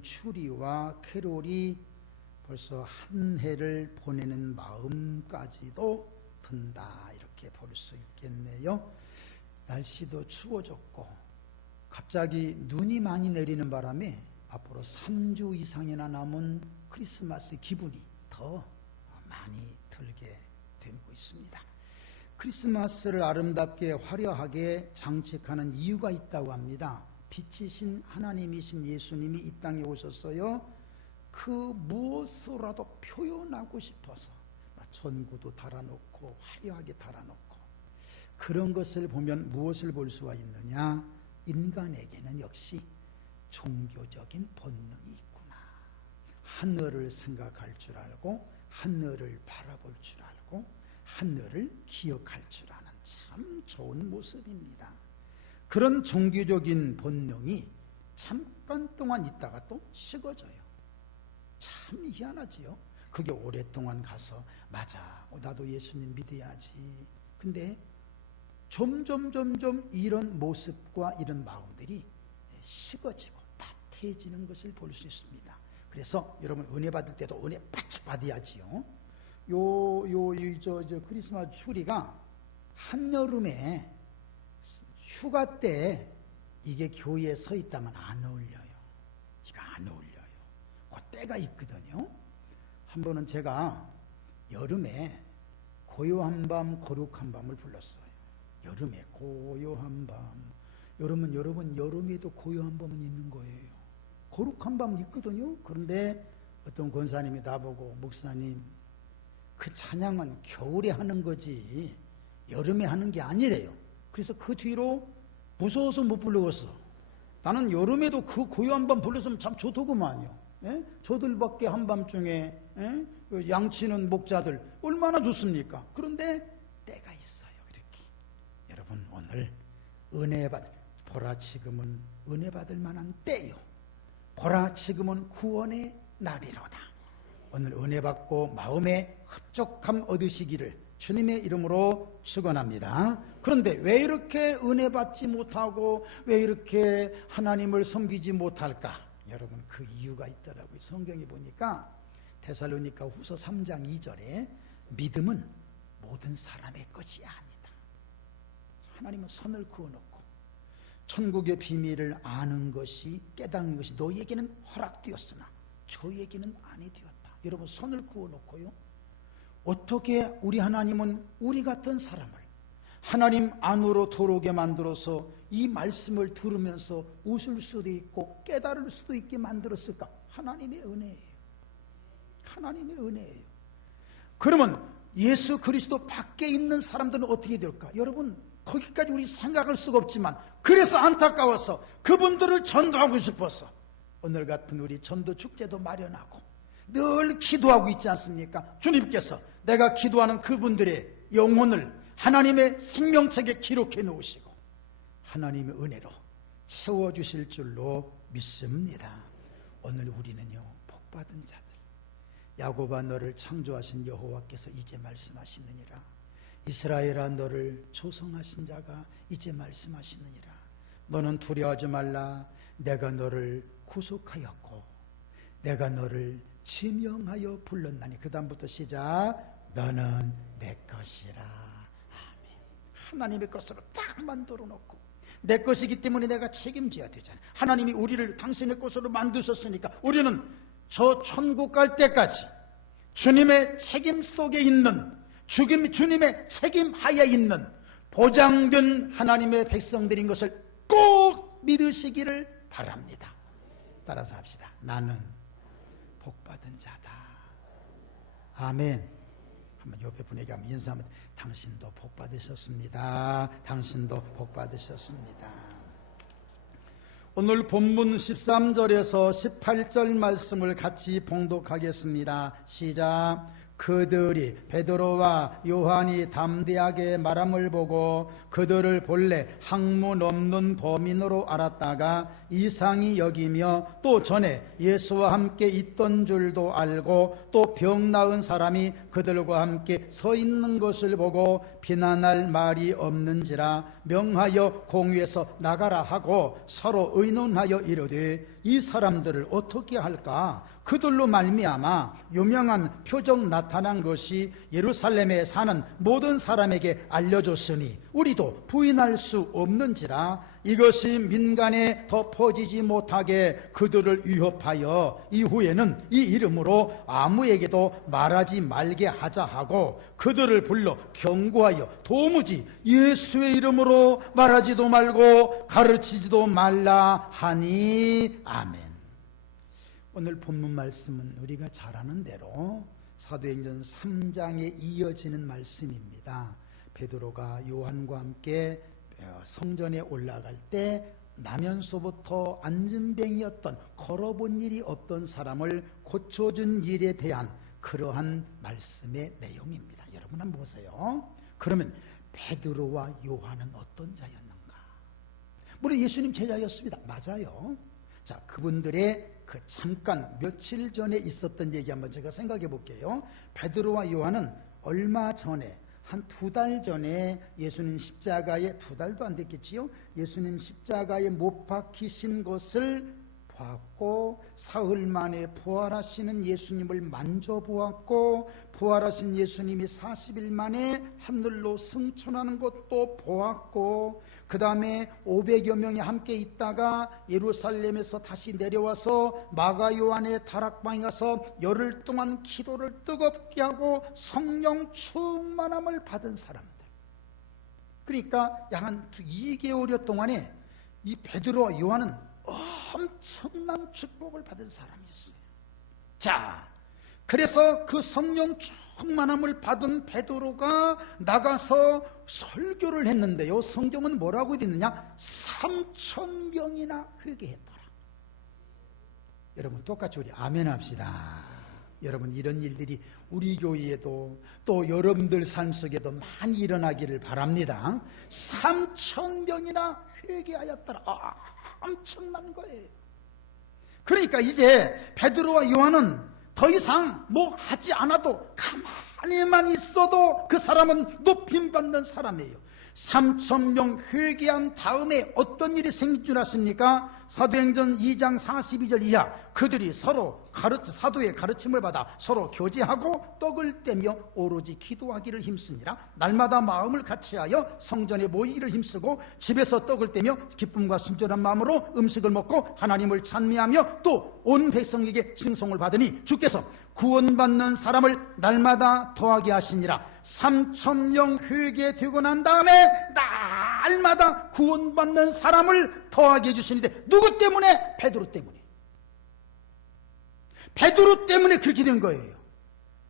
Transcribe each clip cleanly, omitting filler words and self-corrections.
추리와 캐롤이 벌써 한 해를 보내는 마음까지도 든다, 이렇게 볼 수 있겠네요. 날씨도 추워졌고 갑자기 눈이 많이 내리는 바람에 앞으로 3주 이상이나 남은 크리스마스 기분이 더 많이 들게 되고 있습니다. 크리스마스를 아름답게 화려하게 장식하는 이유가 있다고 합니다. 빛이신 하나님이신 예수님이 이 땅에 오셨어요. 그 무엇으로라도 표현하고 싶어서 전구도 달아놓고 화려하게 달아놓고, 그런 것을 보면 무엇을 볼 수가 있느냐? 인간에게는 역시 종교적인 본능이 있구나. 하늘을 생각할 줄 알고, 하늘을 바라볼 줄 알고, 하늘을 기억할 줄 아는 참 좋은 모습입니다. 그런 종교적인 본능이 잠깐 동안 있다가 또 식어져요. 참 희한하지요. 그게 오랫동안 가서 맞아, 나도 예수님 믿어야지. 근데 점점 이런 모습과 이런 마음들이 식어지고 나태해지는 것을 볼 수 있습니다. 그래서 여러분, 은혜 받을 때도 은혜 바짝 받아야지요. 저 크리스마스 추리가 한여름에 휴가 때 이게 교회에 서 있다면 안 어울려요. 이거 안 어울려요. 그 때가 있거든요. 한 번은 제가 여름에 고요한 밤 거룩한 밤을 불렀어요. 여름에 고요한 밤. 여러분 여름에도 고요한 밤은 있는 거예요. 거룩한 밤은 있거든요. 그런데 어떤 권사님이 나보고, 목사님, 그 찬양은 겨울에 하는 거지 여름에 하는 게 아니래요. 그래서 그 뒤로 무서워서 못 부르겠어. 나는 여름에도 그 고요한 밤 불렀으면 참 좋더구만요. 예? 저들밖에 한밤중에 양치는 목자들 얼마나 좋습니까? 그런데 때가 있어요. 이렇게 여러분, 오늘 은혜 받을, 보라 지금은 은혜 받을 만한 때요, 보라 지금은 구원의 날이로다. 오늘 은혜 받고 마음의 흡족함 얻으시기를 주님의 이름으로 축원합니다. 그런데 왜 이렇게 은혜 받지 못하고 왜 이렇게 하나님을 섬기지 못할까? 여러분, 그 이유가 있더라고요. 성경에 보니까 데살로니가 후서 3장 2절에 믿음은 모든 사람의 것이 아니다. 하나님은 선을 그어놓고 천국의 비밀을 아는 것이, 깨닫는 것이 너희에게는 허락되었으나 저희에게는 아니 되었다. 여러분, 선을 그어놓고요, 어떻게 우리 하나님은 우리 같은 사람을 하나님 안으로 들어오게 만들어서 이 말씀을 들으면서 웃을 수도 있고 깨달을 수도 있게 만들었을까? 하나님의 은혜예요. 하나님의 은혜예요. 그러면 예수 그리스도 밖에 있는 사람들은 어떻게 될까? 여러분, 거기까지 우리 생각할 수가 없지만, 그래서 안타까워서 그분들을 전도하고 싶어서 오늘 같은 우리 전도 축제도 마련하고 늘 기도하고 있지 않습니까? 주님께서 내가 기도하는 그분들의 영혼을 하나님의 생명책에 기록해 놓으시고 하나님의 은혜로 채워주실 줄로 믿습니다. 오늘 우리는요, 복받은 자들, 야곱아 너를 창조하신 여호와께서 이제 말씀하시느니라. 이스라엘아 너를 조성하신 자가 이제 말씀하시느니라. 너는 두려워하지 말라. 내가 너를 구속하였고 내가 너를 지명하여 불렀나니. 그 다음부터 시작. 너는 내 것이라. 아멘. 하나님의 것으로 딱 만들어 놓고 내 것이기 때문에 내가 책임져야 되잖아요. 하나님이 우리를 당신의 것으로 만드셨으니까 우리는 저 천국 갈 때까지 주님의 책임 속에 있는, 주님의 책임 하에 있는 보장된 하나님의 백성들인 것을 꼭 믿으시기를 바랍니다. 따라서 합시다. 나는 복받은 자다. 아멘. 한번 옆에 분에게 한번 인사하면, 당신도 복받으셨습니다. 당신도 복받으셨습니다. 오늘 본문 13절에서 18절 말씀을 같이 봉독하겠습니다. 시작. 그들이 베드로와 요한이 담대하게 말함을 보고 그들을 본래 학문 없는 범인으로 알았다가 이상히 여기며, 또 전에 예수와 함께 있던 줄도 알고 또 병 나은 사람이 그들과 함께 서 있는 것을 보고 비난할 말이 없는지라 명하여 공회에서 나가라 하고 서로 의논하여 이르되, 이 사람들을 어떻게 할까? 그들로 말미암아 유명한 표적 나타난 것이 예루살렘에 사는 모든 사람에게 알려졌으니 우리도 부인할 수 없는지라. 이것이 민간에 더 퍼지지 못하게 그들을 위협하여 이후에는 이 이름으로 아무에게도 말하지 말게 하자 하고 그들을 불러 경고하여 도무지 예수의 이름으로 말하지도 말고 가르치지도 말라 하니. 아멘. 오늘 본문 말씀은 우리가 잘 아는 대로 사도행전 3장에 이어지는 말씀입니다. 베드로가 요한과 함께 성전에 올라갈 때 나면서부터 안진뱅이였던 걸어본 일이 없던 사람을 고쳐준 일에 대한 그러한 말씀의 내용입니다. 여러분 한번 보세요. 그러면 베드로와 요한은 어떤 자였는가? 물론 예수님 제자였습니다. 맞아요. 자, 그분들의 그 잠깐 며칠 전에 있었던 얘기 한번 제가 생각해 볼게요. 베드로와 요한은 얼마 전에 한 2달 전에 예수님 십자가에 2달도 안 됐겠지요. 예수님 십자가에 못 박히신 것을 보았고 사흘 만에 부활하시는 예수님을 만져보았고 부활하신 예수님이 40일 만에 하늘로 승천하는 것도 보았고 그 다음에 500여 명이 함께 있다가 예루살렘에서 다시 내려와서 마가 요한의 다락방에 가서 열흘 동안 기도를 뜨겁게 하고 성령 충만함을 받은 사람들. 그러니까 약 한 2개월여 동안에 이 베드로와 요한은 엄청난 축복을 받은 사람이었어요. 자, 그래서 그 성령 충만함을 받은 베드로가 나가서 설교를 했는데요. 성경은 뭐라고 되어 있느냐? 3,000명이나 회개했더라. 여러분 똑같이 우리 아멘 합시다. 여러분 이런 일들이 우리 교회에도 또 여러분들 삶 속에도 많이 일어나기를 바랍니다. 3,000명이나 회개하였더라. 엄청난 거예요. 그러니까 이제 베드로와 요한은 더 이상 뭐 하지 않아도 가만히만 있어도 그 사람은 높임받는 사람이에요. 3,000명 회개한 다음에 어떤 일이 생긴 줄 아십니까? 사도행전 2장 42절 이하 그들이 서로 사도의 가르침을 받아 서로 교제하고 떡을 떼며 오로지 기도하기를 힘쓰니라. 날마다 마음을 같이하여 성전에 모이기를 힘쓰고 집에서 떡을 떼며 기쁨과 순전한 마음으로 음식을 먹고 하나님을 찬미하며 또 온 백성에게 칭송을 받으니 주께서 구원받는 사람을 날마다 더하게 하시니라. 3,000명 회개되고 난 다음에 날마다 구원받는 사람을 더하게 해주시는데 누구 때문에? 베드로 때문에. 베드로 때문에 그렇게 된 거예요.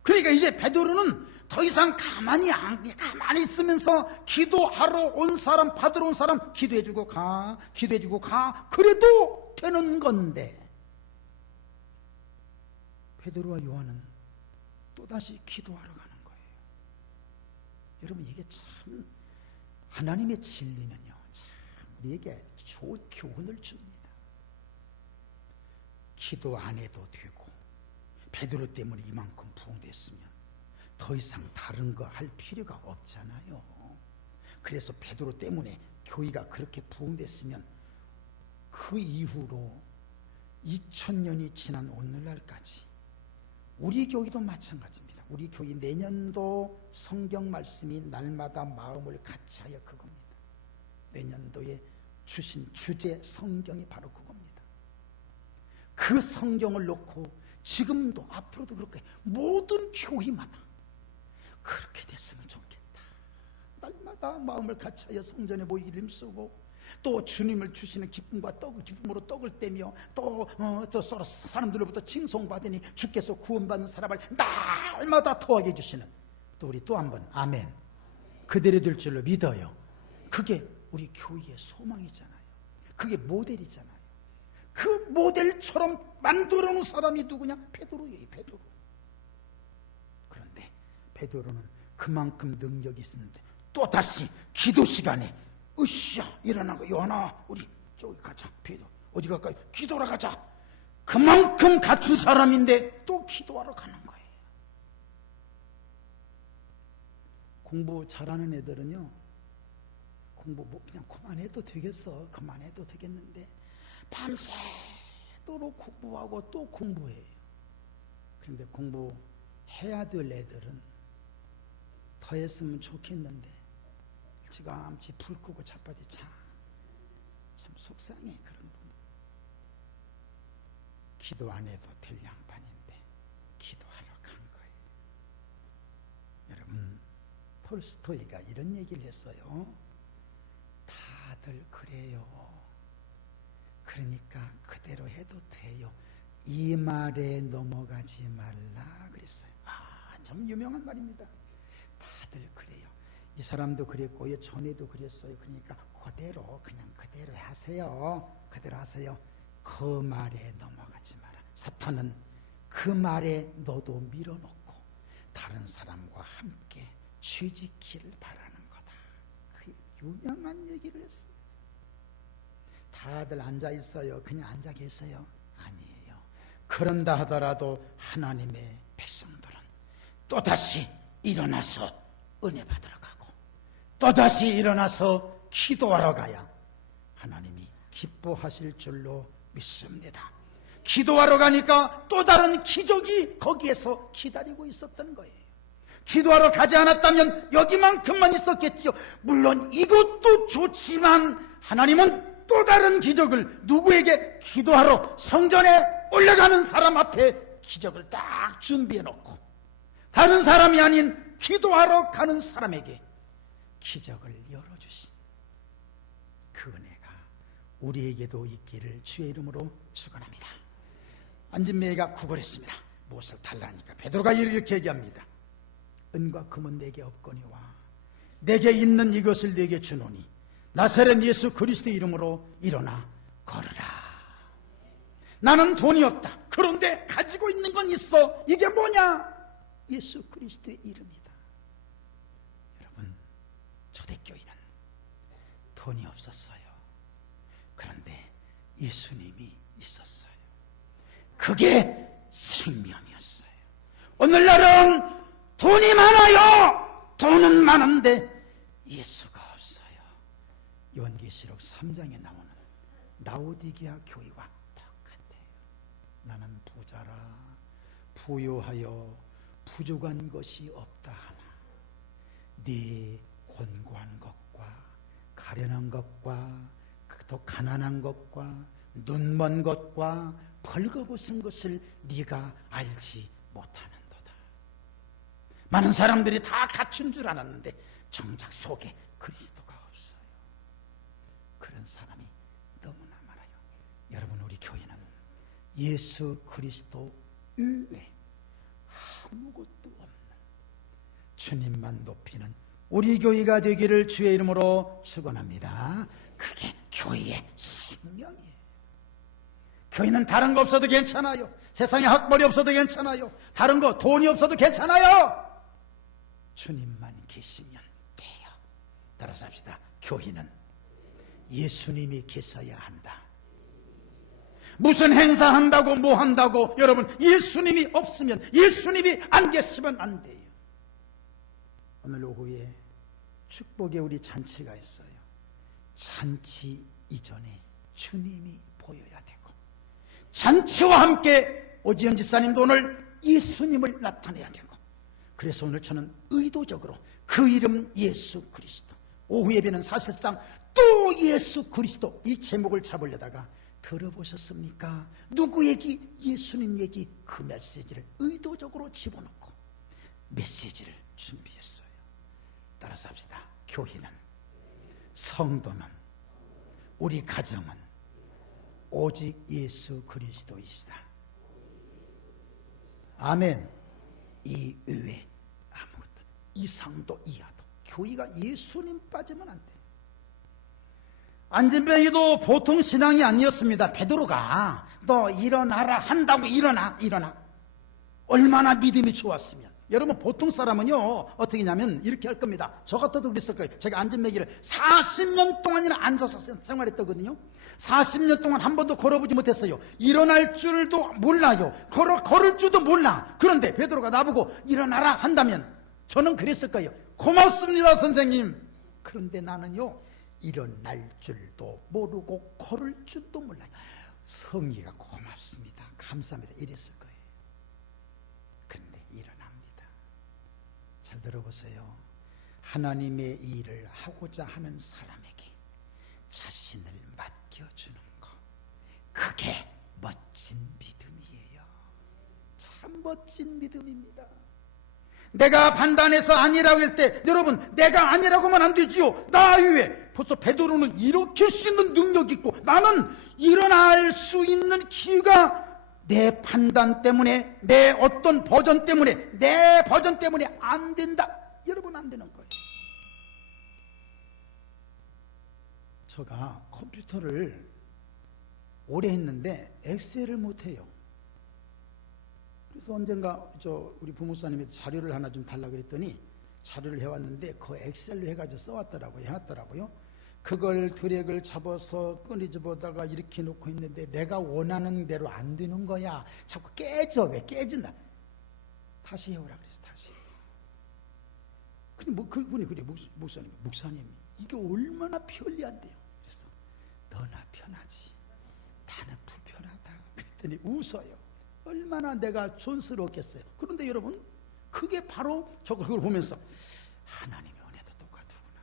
그러니까 이제 베드로는 더 이상 가만히 있으면서 기도하러 온 사람, 받으러 온 사람 기도해주고 가, 기도해주고 가, 그래도 되는 건데 베드로와 요한은 또다시 기도하러 가는 거예요. 여러분 이게 참 하나님의 진리는요 참 우리에게 좋은 교훈을 줍니다. 기도 안 해도 되고 베드로 때문에 이만큼 부흥됐으면 더 이상 다른 거 할 필요가 없잖아요. 그래서 베드로 때문에 교회가 그렇게 부흥됐으면 그 이후로 2000년이 지난 오늘날까지 우리 교회도 마찬가지입니다. 우리 교회 내년도 성경 말씀이 날마다 마음을 같이하여 그겁니다. 내년도에 주신 주제 성경이 바로 그겁니다. 그 성경을 놓고 지금도 앞으로도 그렇게 모든 교회마다 그렇게 됐으면 좋겠다. 날마다 마음을 같이하여 성전에 모이기를 힘쓰고 또 주님을 주시는 기쁨으로 떡을 떼며 또 서로 사람들로부터 칭송받으니 주께서 구원받는 사람을 날마다 더하게 해주시는 또 우리 또 한번 아멘. 그대로 될 줄로 믿어요. 그게 우리 교회의 소망이잖아요. 그게 모델이잖아요. 그 모델처럼 만들어 놓은 사람이 누구냐? 베드로예요. 베드로. 그런데 베드로는 그만큼 능력이 있었는데 또 다시 기도 시간에 으쌰 일어나고 요한아 우리 저기 가자. 베드로 어디 갈까요? 기도하러 가자. 그만큼 갖춘 사람인데 또 기도하러 가는 거예요. 공부 잘하는 애들은요 공부 뭐 그냥 그만해도 되겠어. 그만해도 되겠는데 밤새 되도록 공부하고 또 공부해요. 그런데 공부해야 될 애들은 더 했으면 좋겠는데 일찌감치 불 끄고 자빠지 참 속상해. 그런 부분. 기도 안 해도 될 양반인데 기도하러 간 거예요. 여러분, 톨스토이가 이런 얘기를 했어요. 다들 그래요. 그러니까 그대로 해도 돼요. 이 말에 넘어가지 말라 그랬어요. 참 유명한 말입니다. 다들 그래요. 이 사람도 그랬고 전에도 그랬어요. 그러니까 그대로 하세요. 그대로 하세요. 그 말에 넘어가지 마라. 사탄은 그 말에 너도 밀어넣고 다른 사람과 함께 취직기를 바라는 거다. 그 유명한 얘기를 했어요. 다들 앉아 있어요. 그냥 앉아 계세요? 아니에요. 그런다 하더라도 하나님의 백성들은 또다시 일어나서 은혜 받으러 가고 또다시 일어나서 기도하러 가야 하나님이 기뻐하실 줄로 믿습니다. 기도하러 가니까 또 다른 기적이 거기에서 기다리고 있었던 거예요. 기도하러 가지 않았다면 여기만큼만 있었겠지요. 물론 이것도 좋지만 하나님은 또 다른 기적을 누구에게? 기도하러 성전에 올라가는 사람 앞에 기적을 딱 준비해 놓고 다른 사람이 아닌 기도하러 가는 사람에게 기적을 열어주신 그 은혜가 우리에게도 있기를 주의 이름으로 축원합니다. 안진매가 구걸했습니다. 무엇을 달라니까 베드로가 이렇게 얘기합니다. 은과 금은 내게 없거니와 내게 있는 이것을 내게 주노니 나사렛 예수 그리스도의 이름으로 일어나 걸으라. 나는 돈이 없다. 그런데 가지고 있는 건 있어. 이게 뭐냐? 예수 그리스도의 이름이다. 여러분, 초대교회는 돈이 없었어요. 그런데 예수님이 있었어요. 그게 생명이었어요. 오늘날은 돈이 많아요. 돈은 많은데 예수가 없어요. 요한계시록 3장에 나오는 라오디게아 교회와 똑같아요. 나는 부자라 부유하여 부족한 것이 없다 하나 네 곤고한 것과 가련한 것과 더 가난한 것과 눈먼 것과 벌거벗은 것을 네가 알지 못하는도다. 많은 사람들이 다 갖춘 줄 알았는데 정작 속에 그리스도가 없어요. 그런 사람이 너무나 많아요. 여러분, 우리 교회는 예수 그리스도 이외에 아무것도 없는 주님만 높이는 우리 교회가 되기를 주의 이름으로 축원합니다. 그게 교회의 생명이에요. 교회는 다른 거 없어도 괜찮아요. 세상에 학벌이 없어도 괜찮아요. 다른 거 돈이 없어도 괜찮아요. 주님만 계시면 돼요. 따라서 합시다. 교회는 예수님이 계셔야 한다. 무슨 행사한다고 뭐 한다고 여러분 예수님이 없으면 예수님이 안 계시면 안 돼요. 오늘 오후에 축복의 우리 잔치가 있어요. 잔치 이전에 주님이 보여야 되고 잔치와 함께 오지연 집사님도 오늘 예수님을 나타내야 되고 그래서 오늘 저는 의도적으로 그 이름 예수 그리스도 오후 예배는 사실상 또 예수 그리스도 이 제목을 잡으려다가 들어보셨습니까? 누구 얘기? 예수님 얘기. 그 메시지를 의도적으로 집어넣고 메시지를 준비했어요. 따라서 합시다. 교회는, 성도는, 우리 가정은 오직 예수 그리스도이시다. 아멘. 이 외에 아무것도 이상도 이하도 교회가 예수님 빠지면 안 돼요. 안진뱅이도 보통 신앙이 아니었습니다. 베드로가 너 일어나라 한다고 일어나 얼마나 믿음이 좋았으면. 여러분 보통 사람은요 어떻게 하냐면 이렇게 할 겁니다. 저 같아도 그랬을 거예요. 제가 안진뱅이를 40년 동안이나 앉아서 생활했거든요. 40년 동안 한 번도 걸어보지 못했어요. 일어날 줄도 몰라요. 걸을 줄도 몰라. 그런데 베드로가 나보고 일어나라 한다면 저는 그랬을 거예요. 고맙습니다 선생님. 그런데 나는요 일어날 줄도 모르고 걸을 줄도 몰라요. 성의가 고맙습니다, 감사합니다 이랬을 거예요. 그런데 일어납니다. 잘 들어보세요. 하나님의 일을 하고자 하는 사람에게 자신을 맡겨주는 것, 그게 멋진 믿음이에요. 참 멋진 믿음입니다. 내가 판단해서 아니라고 할 때, 여러분, 내가 아니라고 하면 안 되지요. 나 위에 벌써 베드로는 일으킬 수 있는 능력이 있고 나는 일어날 수 있는 기회가 내 판단 때문에, 내 어떤 버전 때문에, 내 버전 때문에 안 된다. 여러분, 안 되는 거예요. 제가 컴퓨터를 오래 했는데 엑셀을 못해요. 그래서 언젠가 우리 부목사님한테 자료를 하나 좀 달라고 그랬더니 자료를 해왔는데 그 엑셀로 해가지고 해왔더라고요. 그걸 드랙을 잡아서 끄집어다가 이렇게 놓고 있는데 내가 원하는 대로 안 되는 거야. 자꾸 깨져. 왜 깨진다? 다시 해오라 그랬어. 다시. 근데 그분이 그래, 목사님 이게 얼마나 편리한데요. 그래서 너나 편하지, 나는 불편하다. 그랬더니 웃어요. 얼마나 내가 촌스럽겠어요. 그런데 여러분, 그게 바로 그걸 보면서 하나님의 은혜도 똑같구나.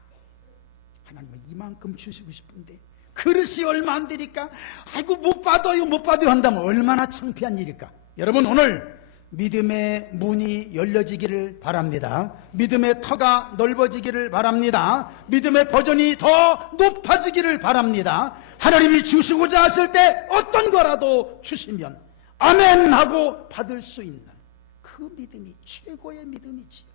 하나님은 이만큼 주시고 싶은데 그릇이 얼마 안 되니까 아이고 못 받아요 한다면 얼마나 창피한 일일까. 여러분, 오늘 믿음의 문이 열려지기를 바랍니다. 믿음의 터가 넓어지기를 바랍니다. 믿음의 버전이 더 높아지기를 바랍니다. 하나님이 주시고자 하실 때 어떤 거라도 주시면 아멘 하고 받을 수 있는 그 믿음이 최고의 믿음이지요.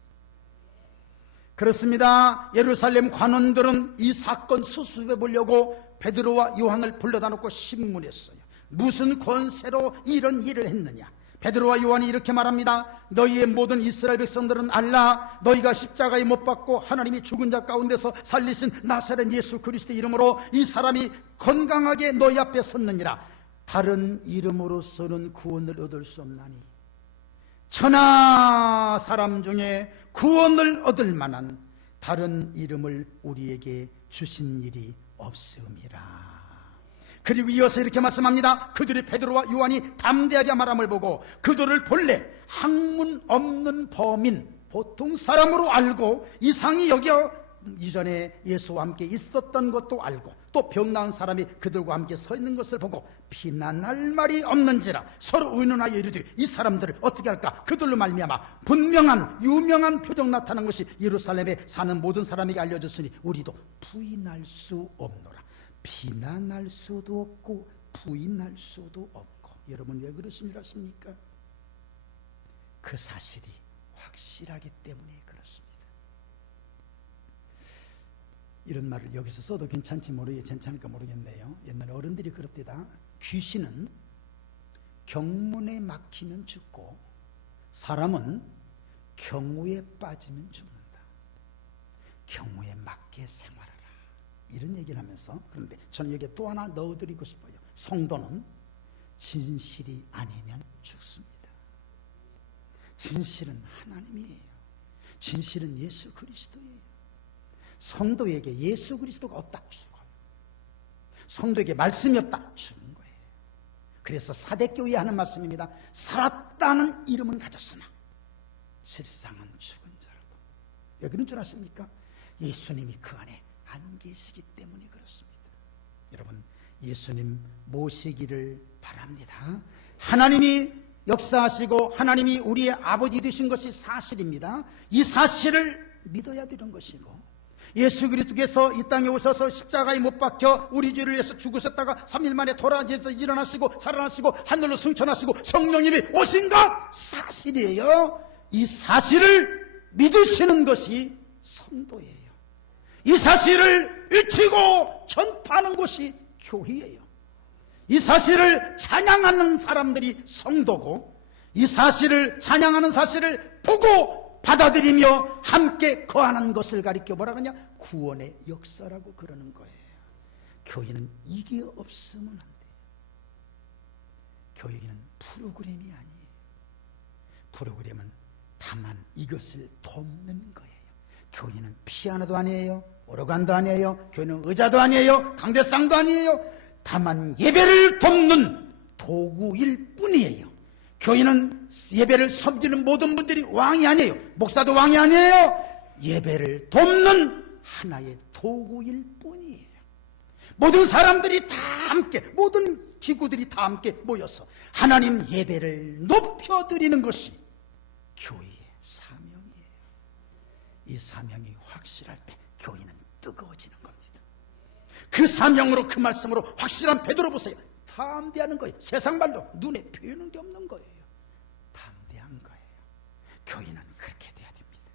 그렇습니다. 예루살렘 관원들은 이 사건 수습해 보려고 베드로와 요한을 불러다 놓고 신문했어요. 무슨 권세로 이런 일을 했느냐. 베드로와 요한이 이렇게 말합니다. 너희의 모든 이스라엘 백성들은 알라. 너희가 십자가에 못 박고 하나님이 죽은 자 가운데서 살리신 나사렛 예수 그리스도 이름으로 이 사람이 건강하게 너희 앞에 섰느니라. 다른 이름으로서는 구원을 얻을 수 없나니 천하 사람 중에 구원을 얻을 만한 다른 이름을 우리에게 주신 일이 없음이라. 그리고 이어서 이렇게 말씀합니다. 그들이 베드로와 요한이 담대하게 말함을 보고 그들을 본래 학문 없는 범인, 보통 사람으로 알고 이상히 여겨 이전에 예수와 함께 있었던 것도 알고 또 병 나은 사람이 그들과 함께 서 있는 것을 보고 비난할 말이 없는지라 서로 의논하여 이르되 이 사람들을 어떻게 할까. 그들로 말미암아 분명한 유명한 표적 나타난 것이 예루살렘에 사는 모든 사람에게 알려졌으니 우리도 부인할 수 없노라. 비난할 수도 없고 부인할 수도 없고. 여러분, 왜 그러신 줄 아십니까? 그 사실이 확실하기 때문에 그렇습니다. 이런 말을 여기서 써도 괜찮을까 모르겠네요. 옛날에 어른들이 그럽니다. 귀신은 경문에 막히면 죽고 사람은 경우에 빠지면 죽는다. 경우에 맞게 생활하라. 이런 얘기를 하면서, 그런데 저는 여기에 또 하나 넣어드리고 싶어요. 성도는 진실이 아니면 죽습니다. 진실은 하나님이에요. 진실은 예수 그리스도예요. 성도에게 예수 그리스도가 없다, 죽어. 성도에게 말씀이 없다, 죽은 거예요. 그래서 사대교회에 하는 말씀입니다. 살았다는 이름은 가졌으나 실상은 죽은 자로도. 왜 그런 줄 아십니까? 예수님이 그 안에 안 계시기 때문에 그렇습니다. 여러분, 예수님 모시기를 바랍니다. 하나님이 역사하시고 하나님이 우리의 아버지 되신 것이 사실입니다. 이 사실을 믿어야 되는 것이고, 예수 그리스도께서 이 땅에 오셔서 십자가에 못 박혀 우리 죄를 위해서 죽으셨다가 3일 만에 돌아와서 일어나시고 살아나시고 하늘로 승천하시고 성령님이 오신 것 사실이에요. 이 사실을 믿으시는 것이 성도예요. 이 사실을 외치고 전파하는 것이 교회예요. 이 사실을 찬양하는 사람들이 성도고, 이 사실을 찬양하는 사실을 보고 받아들이며 함께 거하는 것을 가리켜 뭐라 그러냐? 구원의 역사라고 그러는 거예요. 교회는 이게 없으면 안 돼요. 교회는 프로그램이 아니에요. 프로그램은 다만 이것을 돕는 거예요. 교회는 피아노도 아니에요, 오르간도 아니에요, 교회는 의자도 아니에요, 강대상도 아니에요. 다만 예배를 돕는 도구일 뿐이에요. 교인은 예배를 섬기는 모든 분들이 왕이 아니에요. 목사도 왕이 아니에요. 예배를 돕는 하나의 도구일 뿐이에요. 모든 사람들이 다 함께, 모든 기구들이 다 함께 모여서 하나님 예배를 높여드리는 것이 교회의 사명이에요. 이 사명이 확실할 때 교회는 뜨거워지는 겁니다. 그 사명으로, 그 말씀으로 확실한 베드로 보세요. 담대하는 거예요. 세상 말로 눈에 보이는 게 없는 거예요. 담대한 거예요. 교회는 그렇게 돼야 됩니다.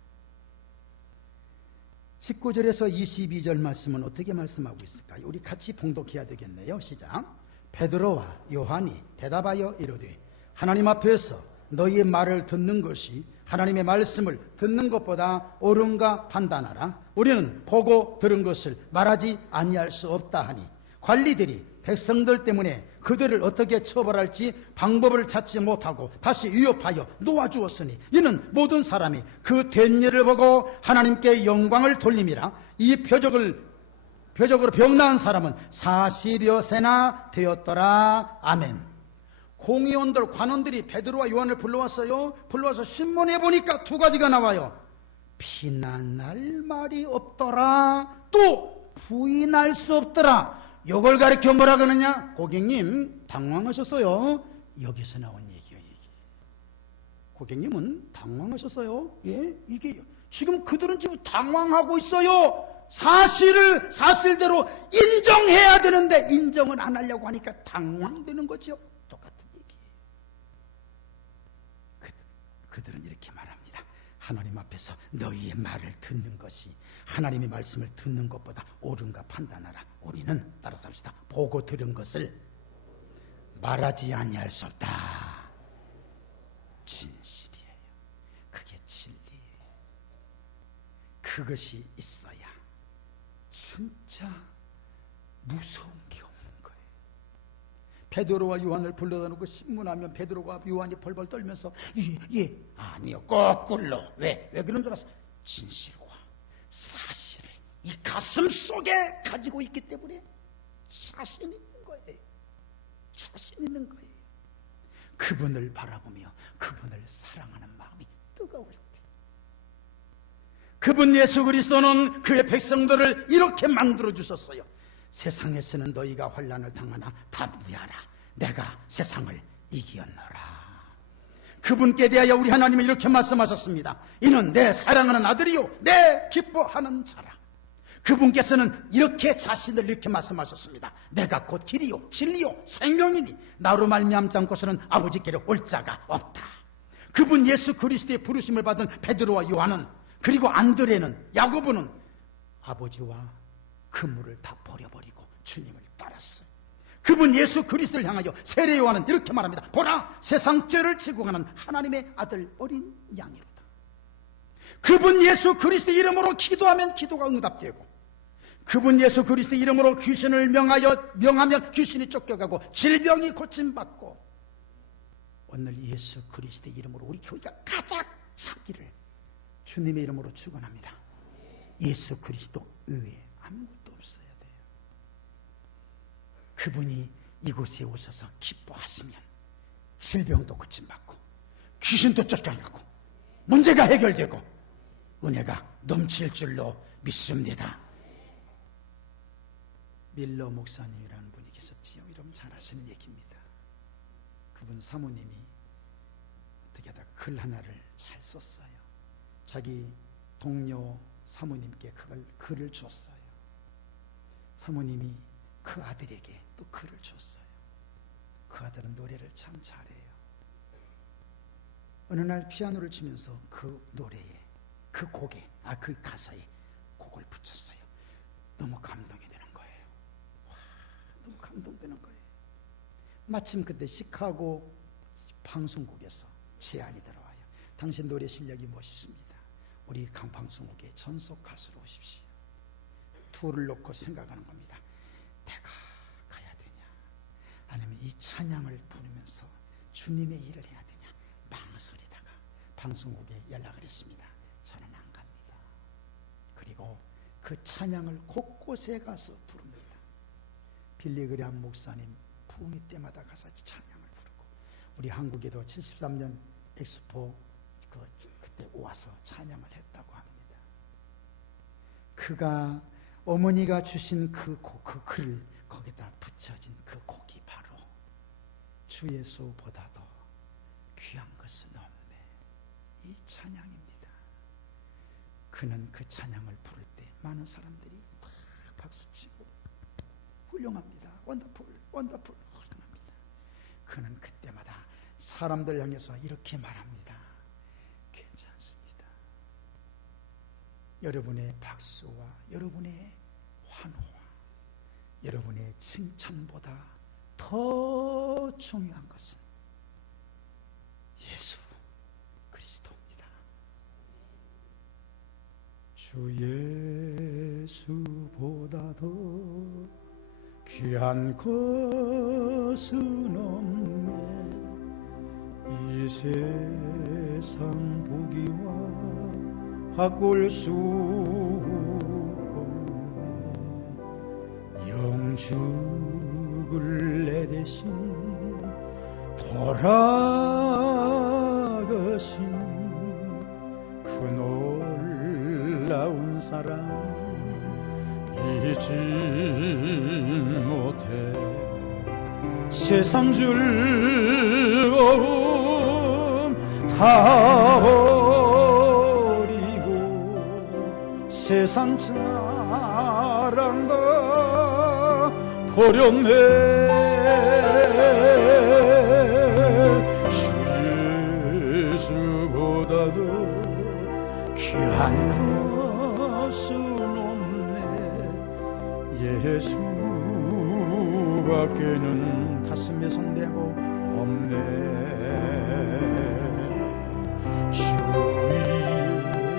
19절에서 22절 말씀은 어떻게 말씀하고 있을까요? 우리 같이 봉독해야 되겠네요. 시작. 베드로와 요한이 대답하여 이르되 하나님 앞에서 너희의 말을 듣는 것이 하나님의 말씀을 듣는 것보다 옳은가 판단하라. 우리는 보고 들은 것을 말하지 아니할 수 없다 하니 관리들이 백성들 때문에 그들을 어떻게 처벌할지 방법을 찾지 못하고 다시 위협하여 놓아주었으니 이는 모든 사람이 그 된 일을 보고 하나님께 영광을 돌림이라. 이 표적으로 병나은 사람은 40여 세나 되었더라. 아멘. 공의원들, 관원들이 베드로와 요한을 불러왔어요. 불러와서 신문해 보니까 두 가지가 나와요. 비난할 말이 없더라. 또 부인할 수 없더라. 이걸 가리켜 뭐라 그러느냐? 고객님 당황하셨어요. 여기서 나온 얘기예요. 이게. 고객님은 당황하셨어요. 예, 이게 지금 그들은 지금 당황하고 있어요. 사실대로 인정해야 되는데 인정을 안 하려고 하니까 당황되는 거죠. 똑같은 얘기예요. 그들은 이렇게 말합니다. 하나님 앞에서 너희의 말을 듣는 것이 하나님의 말씀을 듣는 것보다 옳은가 판단하라. 우리는 따라서 합시다. 보고 들은 것을 말하지 아니할 수 없다. 진실이에요. 그게 진리예요. 그것이 있어야 진짜 무서운 게 없는 거예요. 베드로와 요한을 불러다 놓고 신문하면 베드로가 요한이 벌벌 떨면서 예, 아니요, 거꾸로. 왜 그런 줄 알았어? 진실과 사실을 이 가슴 속에 가지고 있기 때문에 자신 있는 거예요. 자신 있는 거예요. 그분을 바라보며 그분을 사랑하는 마음이 뜨거울 때, 그분 예수 그리스도는 그의 백성들을 이렇게 만들어 주셨어요. 세상에서는 너희가 환난을 당하나 담대하라. 내가 세상을 이기었노라. 그분께 대하여 우리 하나님은 이렇게 말씀하셨습니다. 이는 내 사랑하는 아들이요 내 기뻐하는 자라. 그분께서는 이렇게 자신을 이렇게 말씀하셨습니다. 내가 곧 길이요 진리요 생명이니 나로 말미암지 않고서는 아버지께로 올 자가 없다. 그분 예수 그리스도의 부르심을 받은 베드로와 요한은, 그리고 안드레는, 야고보는 아버지와 그물을 다 버려버리고 주님을 따랐어요. 그분 예수 그리스도를 향하여 세례 요한은 이렇게 말합니다. 보라, 세상 죄를 지고 가는 하나님의 아들 어린 양이로다. 그분 예수 그리스도 이름으로 기도하면 기도가 응답되고, 그분 예수 그리스도 이름으로 귀신을 명하면 귀신이 쫓겨가고 질병이 고침받고, 오늘 예수 그리스도 이름으로 우리 교회가 가득 차기를 주님의 이름으로 축원합니다. 예수 그리스도 외에 아무것도 없어야 돼요. 그분이 이곳에 오셔서 기뻐하시면 질병도 고침받고 귀신도 쫓겨나고 문제가 해결되고 은혜가 넘칠 줄로 믿습니다. 밀러 목사님이라는 분이 계셨지요. 여러분 잘 아시는 얘기입니다. 그분 사모님이 어떻게 하다가 글 하나를 잘 썼어요. 자기 동료 사모님께 그걸 글을 줬어요. 사모님이 그 아들에게 또 글을 줬어요. 그 아들은 노래를 참 잘해요. 어느 날 피아노를 치면서 그 노래에, 그 곡에, 그 가사에 곡을 붙였어요. 너무 감동이 되는 거예요. 와, 너무 감동되는 거예요. 마침 그때 시카고 방송국에서 제안이 들어와요. 당신 노래 실력이 멋있습니다. 우리 방송국에 전속 가수로 오십시오. 투어를 놓고 생각하는 겁니다. 내가 가야 되냐, 아니면 이 찬양을 부르면서 주님의 일을 해야 되냐 망설이다가 방송국에 연락을 했습니다. 저는 안 갑니다. 그리고 그 찬양을 곳곳에 가서 부릅니다. 빌리 그레이엄 목사님 부흥회 때마다 가서 찬양을 부르고, 우리 한국에도 73년 엑스포 그때 와서 찬양을 했다고 합니다. 그가 어머니가 주신 그 글을 거기다 붙여진 그 곡이 바로 주 예수보다도 귀한 것은 없네, 이 찬양입니다. 그는 그 찬양을 부를 때 많은 사람들이 막 박수치고 훌륭합니다, 원더풀 원더풀 훌륭합니다. 그는 그때마다 사람들 향해서 이렇게 말합니다. 괜찮습니다. 여러분의 박수와 여러분의 환호와 여러분의 칭찬보다 더 중요한 것은 예수 그리스도입니다. 주 예수보다도 귀한 것은 없네, 이 세상 보기와 바꿀 수 없네, 영죽을 내 대신 돌아가신 그 놀라운 사랑 잊지 못해, 세상 즐거움 다 버리고 세상 자랑 다 버렸네, 주 예수보다도 귀한 것은 예수밖에는 가슴에 손대고 없네, 주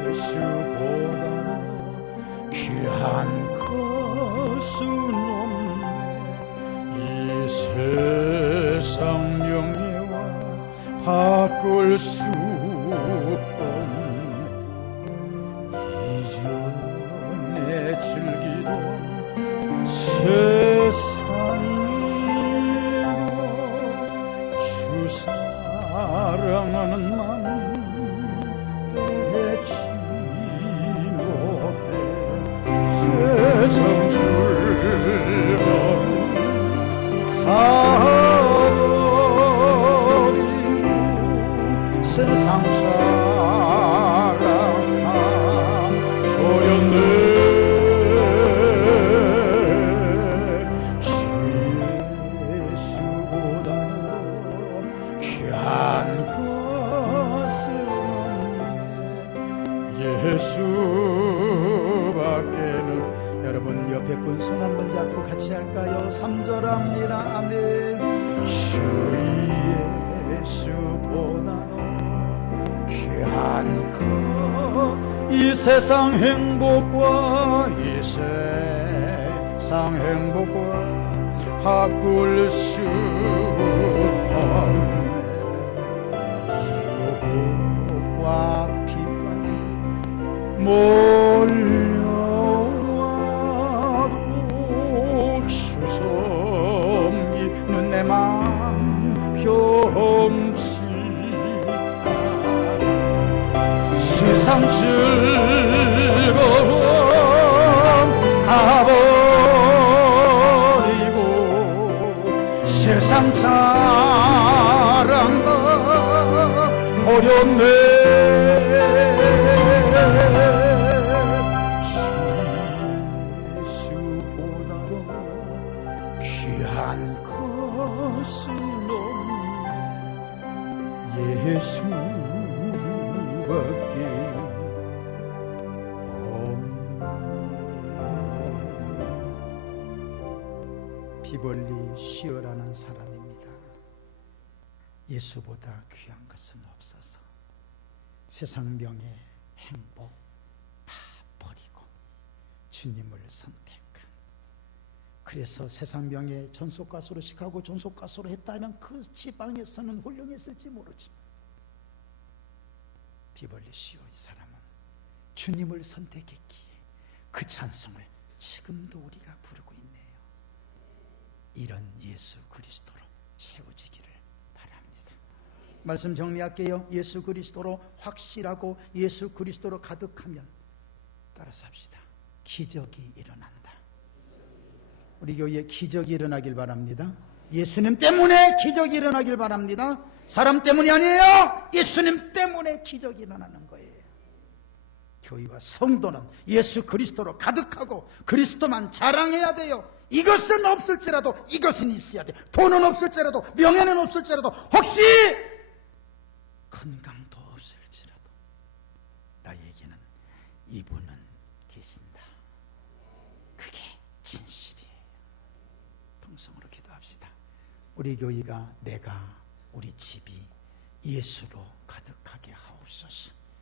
예수보다는 귀한 것은 없네, 이 세상 영예와 바꿀 수 없네, 이전에 즐기던 세상이고 주 사랑하는 맘 빼지 못해, 세상 즐거움 다 버리고 세상 자랑 다 버렸네, 예수밖에는. 여러분 옆에 분 손 한번 잡고 같이 할까요? 3절 합니다. 아멘. 주 예수보다도 귀한 것, 이 세상 행복과 이 세상 행복과 바꿀 수 없네, 유혹과 비방이 몰려와도 주 섬기는 내 맘 변치 않아, 세상 즐거움 다 버리고 세상 자랑 다 버렸네, 예수밖에 없네. 비벌리 시어라는 사람입니다. 예수보다 귀한 것은 없어서 세상 명예 행복 다 버리고 주님을 선택한, 그래서 세상 명예 전속가수로 시카고 전속가수로 했다면 그 지방에서는 훌륭했을지 모르지만 비벌리 시오 이 사람은 주님을 선택했기에 그 찬송을 지금도 우리가 부르고 있네요. 이런 예수 그리스도로 채워지기를 바랍니다. 말씀 정리할게요. 예수 그리스도로 확실하고 예수 그리스도로 가득하면 따라서 합시다. 기적이 일어난다. 우리 교회에 기적이 일어나길 바랍니다. 예수님 때문에 기적이 일어나길 바랍니다. 사람 때문이 아니에요. 예수님 때문에 기적이 일어나는 거예요. 교회와 성도는 예수 그리스도로 가득하고 그리스도만 자랑해야 돼요. 이것은 없을지라도 이것은 있어야 돼. 돈은 없을지라도 명예는 없을지라도 혹시 건강도 없을지라도 나에게는 이분은 계신다. 그게 진실이에요. 통성으로 기도합시다. 우리 교회가, 내가, 우리 집이 예수로 가득하게 하옵소서.